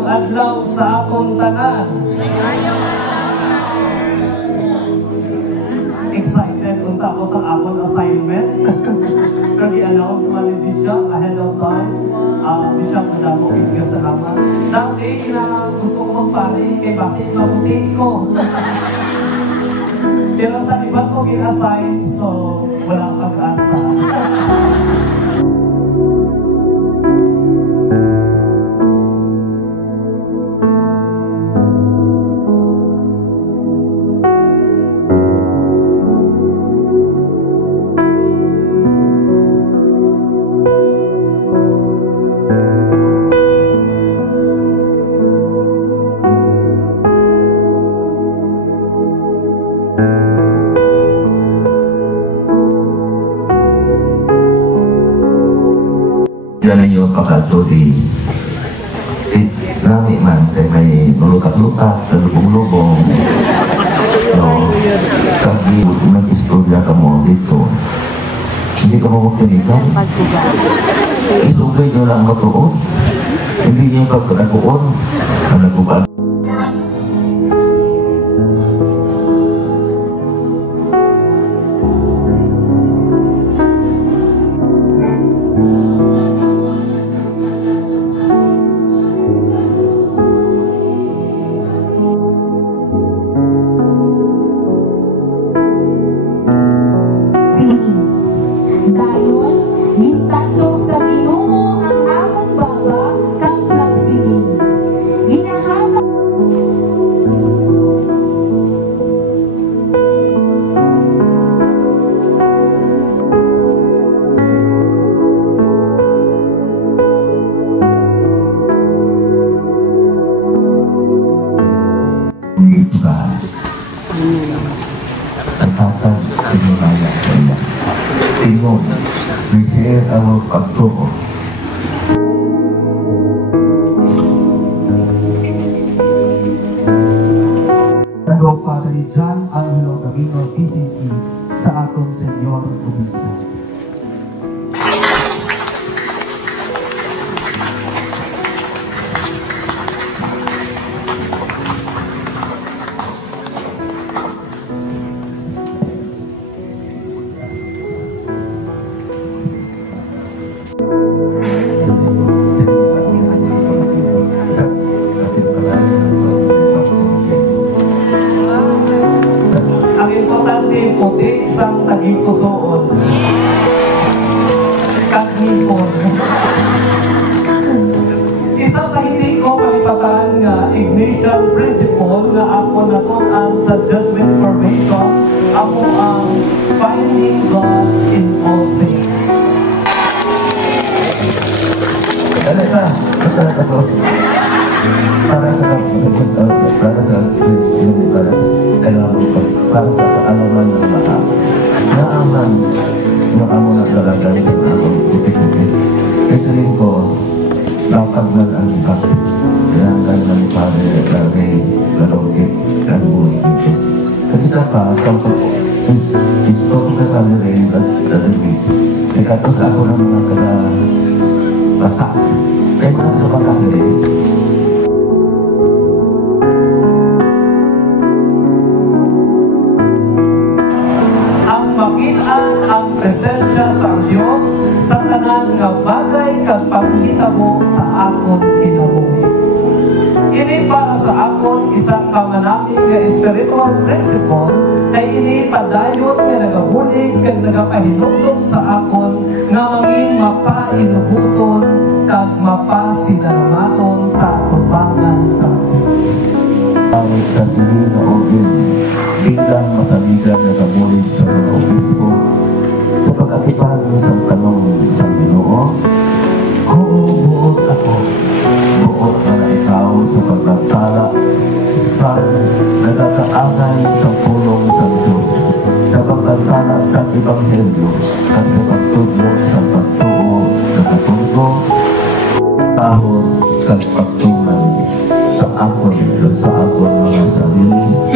Mayong adlaw sa akong tanan. Excited unta ako sa akong assignment. Pero i-announce man ni Bishop ahead of time. Bishop, madamo ka salamat. Dati na gusto ko magpari kay basit mabuti ko. Pero sa iba ko gin-assign, so wala pag-asa. Yan yung pagkato di rami man kay may lukat-lukat, lubong-lubong. No, kagi nag-istorya ka mo dito. Hindi ka mo magtinikan. Isugay nyo lang matuon. Hindi nyo pagkakakuon. Ang nagbukaan. Dayon, gintandog sa Ginoo ang among baba kang nagsiling. Ginahatag Tatang sinulaya sa iya. Tingog, we share our pagtuo. Nagawag Father John Angelo Camino PCC sa atong Senyor Obispo. Ang importante puti isang taging-pusoon. Kagipon. Isa sa hindi ko malipatan nga ignition principle nga ako natunan sa Judgment Formation, ako ang finding God in all things. Para sa kaalaman ng lahat. Naaman yung amo na talagang ng akong puti-puti. Kasi rin ko, nakagmal ang kape. Kailangan ng pare, lagay, lalogit, ang buhay dito. At isa pa, sa isto ko kasali rin at lalagit. Ikatos ako ng mga basak. Kaya mga basak rin. Ang presensya sa Diyos sa tanan nga bagay kag pagkita mo sa akon kinabuhi. Ini para sa akon isang kamanami nga spiritual principle kay ini padayon nga nagabulig kag nagapahinumdum sa akon nga mangin mapainubuson kag mapasinalamaton sa kubangan sa Diyos. Ang sa sinin na ogin, bilang masaligan na kabulig sa mga obispo, sa pag-atipan sa tanong sa Ginoo, buot ako, buot na na ikaw sa pagkatala sa nagkakaangay sa pulong sa Diyos, sa pagkatala sa Ebanghelyo, at sa pagtudlo sa pagtuo sa katunggo, tahon sa pagtunan sa akon mga sarili.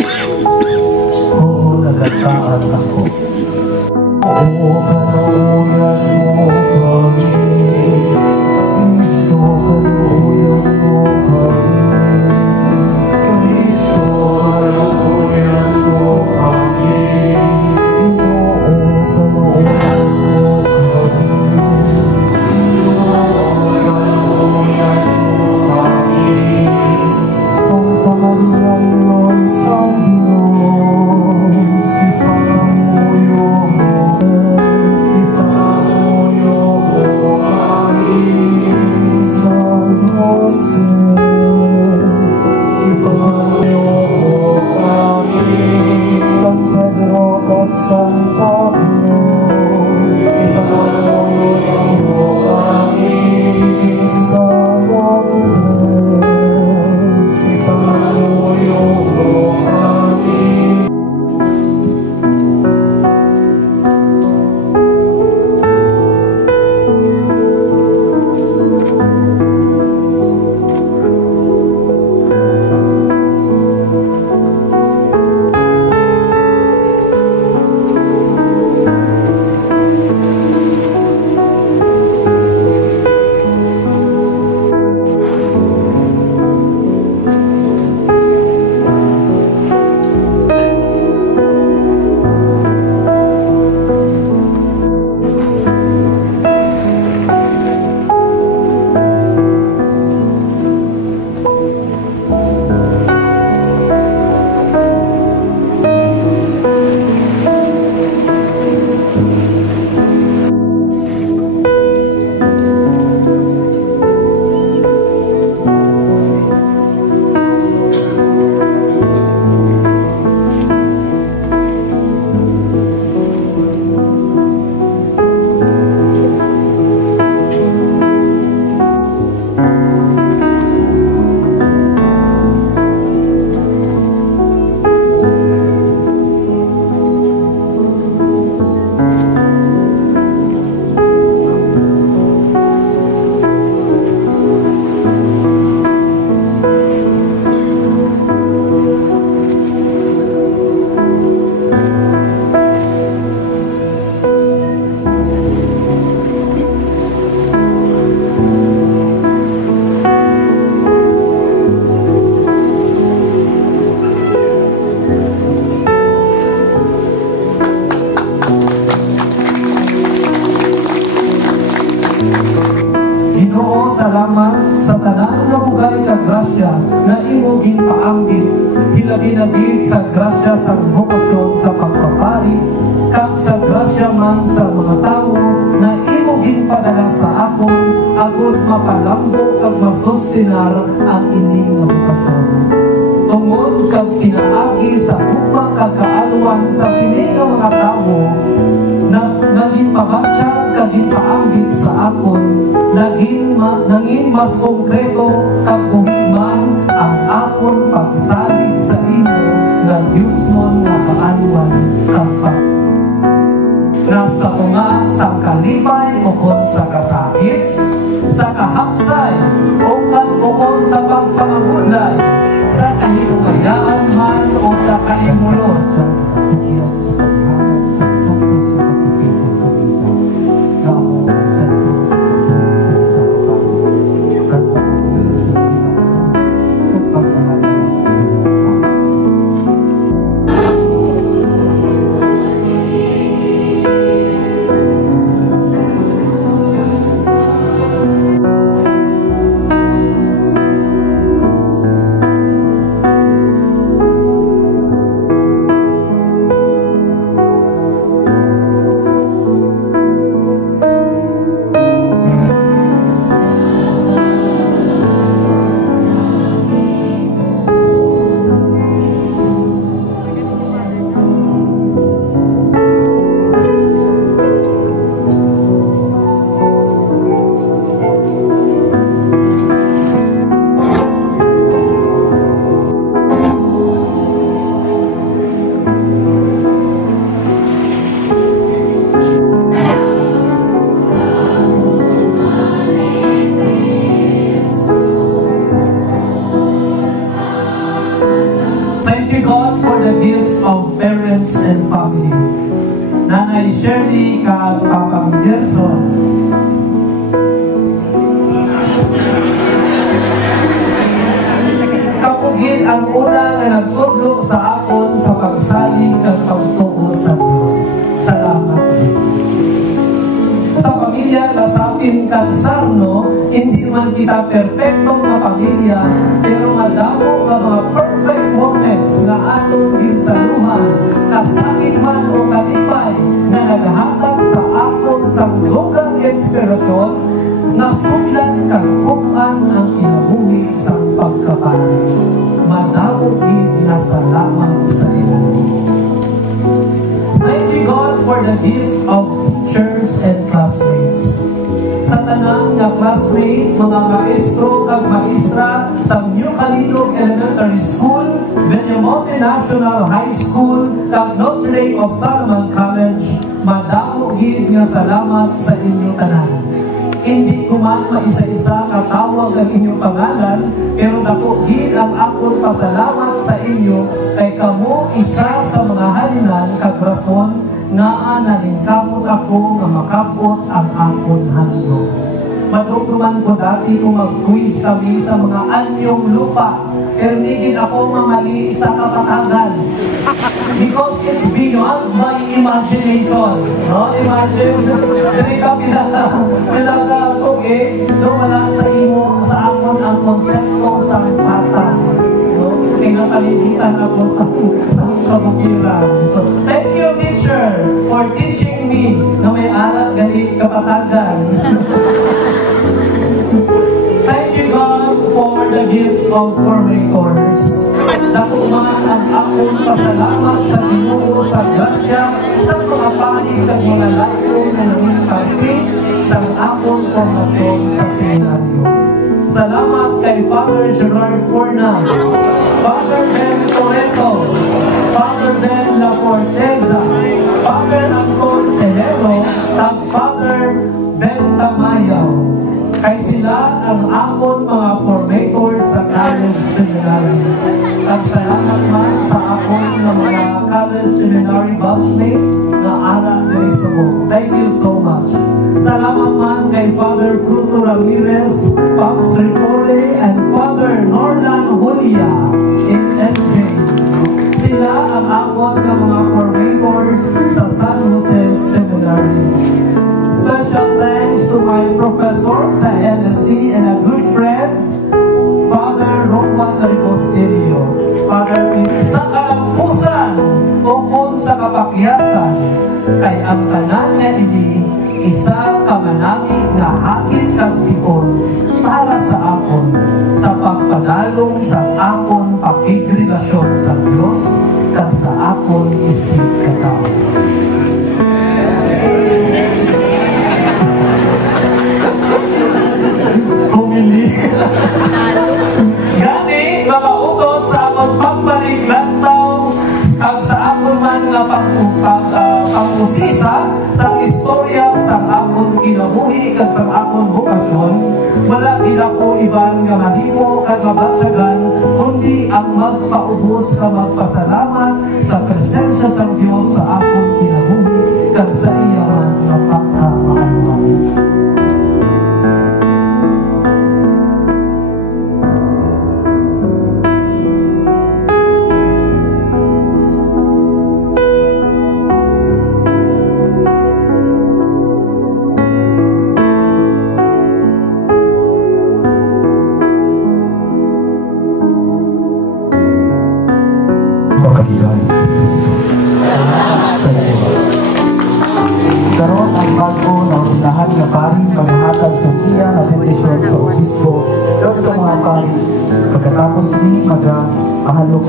Oo, nagasaan ako. Oo, kanuyan mo kami. Gusto kanuyan mo kami. San Pedro at San Pablo, ipangaluyo kami sa Wonders, ipangaluyo kami. Ginoo, salamat sa tanan nga bugay ka grasya na imo ginpaambit, hilabi-labi sa grasya sa bokasyon sa pagpapari, kag sa grasya man sa mga tawo na imo ginpadala sa akon, agud mapalambo kag masustinar ang ining nga bokasyon. Tungod kag pinaagi sa hukma kag kaalwan sa sining nga mga tawo, na naging pabatya kag ginpaambit sa akon, naging mas konkreto kag buhigman ang akon pagsalig sa imo na Diyos mo na kaalwan kag nasa tunga sa kalipay ukon sa kasakit, sa kahapsay o ukon sa pagpangabudlay, sa kahilungayaan man o sa kaimulos. Of parents and family. Nanay Shirley kag Papang Gerson. Kapugin ang una nga nagtudlo sa akon sa pagsalig kag pagtuo sa Dios. Salamat din. Sa pamilya Lasapin kag Sarno, hindi man kita perfectong na pamilya, pero madamo nga mga perfect moments na atong ginsaluhan, kasakit man o kalipay, na naghatag sa akon sa dugang inspirasyon, nasudlan kakuan ang kinabuhi sa pagkapari. Madawid na salamat sa iyo. Thank you, God, for the gift of teachers and classmates. Sa tanang nga classmate, mga maestro kag maestra sa New Calidog Elementary School, Benyamonte National High School, kag Notre Dame of Solomon College, madamo gid nga salamat sa inyong tanan. Hindi ko man maisa-isa katawag ang inyong pangalan, pero dako gid ang akong pasalamat sa inyo kay kamo isa sa mga halinan kag rason nga naningkamot ako nga makapot ang akong handog. Madugtuman ko dati kung mag-quiz kami sa mga anyong lupa, pero hindi ako mamali sa kapatagan. Because it's beyond my imagination. No? Imagine, hindi ka pinaka-tug wala sa imo, sa akon ang konsepto sa patang. No? Kaya napaligitan ako sa kabukiran. So, thank you, teacher, for teaching me na may aral gali kapatagan. Thank you, God, for the gift of formators. Dako man ang akong pasalamat sa Ginoo sa grasya sa mga panig ng mga layo na nangingkampi sa akong formasyon sa seminaryo. Salamat kay Father Gerard Forna, Father Ben Toreto, Father Ben La Forteza, Father Anton Tejero, at Father Ben Tamayaw. Kay sila ang akon mga formators sa college seminary. At salamat man sa akon ng mga college seminary batchmates na ara Grisamo. Thank you so much. Salamat man kay Father Fruto Ramirez, Pops Ripole, and Father Norlan Julia in SJ. Sila ang akon ng mga formators sa San Jose Seminary. Special thanks to my professor sa NSC and a good friend, Father Roman Riposterio. Father, sa kalampusan ukon sa kapakyasan, kay ang tanan nga ini isa ka manami nga hakit kang tikon para sa akon sa pagpadalong sa akon pakigrelasyon sa Dios kag sa akon isip katao. Gani, mga utot sa akong pagbalik lantaw at sa akong man nga pangusisa sa istorya sa akong kinabuhi at sa akong bukasyon, wala gila ko iban nga mahimo kag mabatsyagan, kundi ang magpaubos ka magpasalamat sa presensya sa Dios sa akong kinabuhi kag sa iya man nga pagkamaanuan. Karon ang bago na unahan nga pari paghatag sa iya na petisyon sa obispo o sa mga pari. Pagkatapos ni mahalok